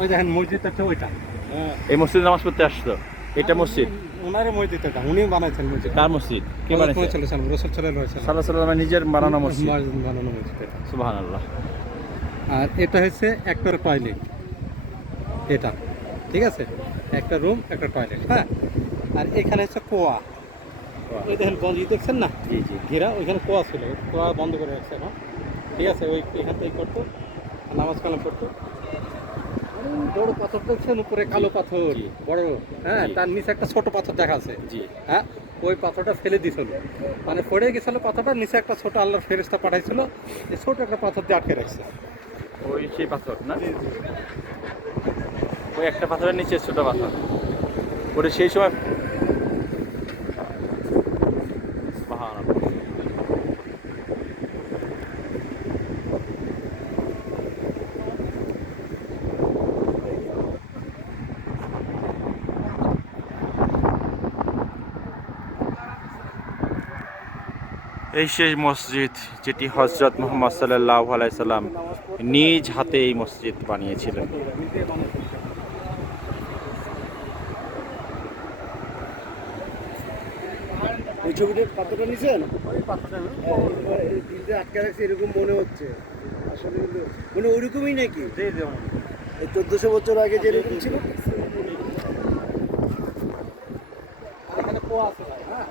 ওই দেখেন মসজিদ একটা ওইটা। এই মসজিদে নামাজ পড়তে আসতো। এটা মসজিদ? ওনারে মসজিদ এটা উনি বানাইছেন মসজিদ। কার মসজিদ? কে বানাইছে? চলেছেন রসুল রয়েছে সাল্লাহ সাল্লামের নিজের বানানো মসজিদ। বানানো মসজিদ এটা। সুবাহান আল্লাহ আর এটা হচ্ছে একটা টয়লেট। এটা ঠিক আছে? একটা রুম একটা টয়লেট হ্যাঁ? আর এখানে হচ্ছে কোয়া। ওই দেখেন বন্ধ দেখছেন না? জি জি। ঘেরা ওইখানে কোয়া ছিল। কোয়া বন্ধ করে রাখছে এখন। ঠিক আছে? ওই এখান থেকে করতো নামাজ কালাম করতো ওই বড় পাথর দেখছেন উপরে কালো পাথর বড় হ্যাঁ তার নিচে একটা ছোট পাথর দেখাচ্ছে জি। হ্যাঁ ওই পাথরটা ফেলে দিছিল মানে পড়ে গেছিল পাথরটা নিচে একটা ছোট আল্লাহর ফেরেস্তা পাঠাইছিল এই ছোট একটা পাথর দিয়ে আটকে রাখছে। ওই সেই পাথর না? ওই একটা পাথরের নিচে ছোট পাথর। ওটা সেই সময় সুবহানাল্লাহ। এই শেষ মসজিদ যেটি হজরত মোহাম্মদ সাল্লাহ আলাইসাল্লাম নিজ হাতে এই মসজিদ বানিয়েছিলেন। ওই ছবিটার পাত্রটা নিছেন? ওই পাথরটা আটকে রাখছে এরকম মনে হচ্ছে। আসলে মানে ওইরকমই নাকি? এই চোদ্দশো বছর আগে যেরকম ছিল? এখানে আছে হ্যাঁ?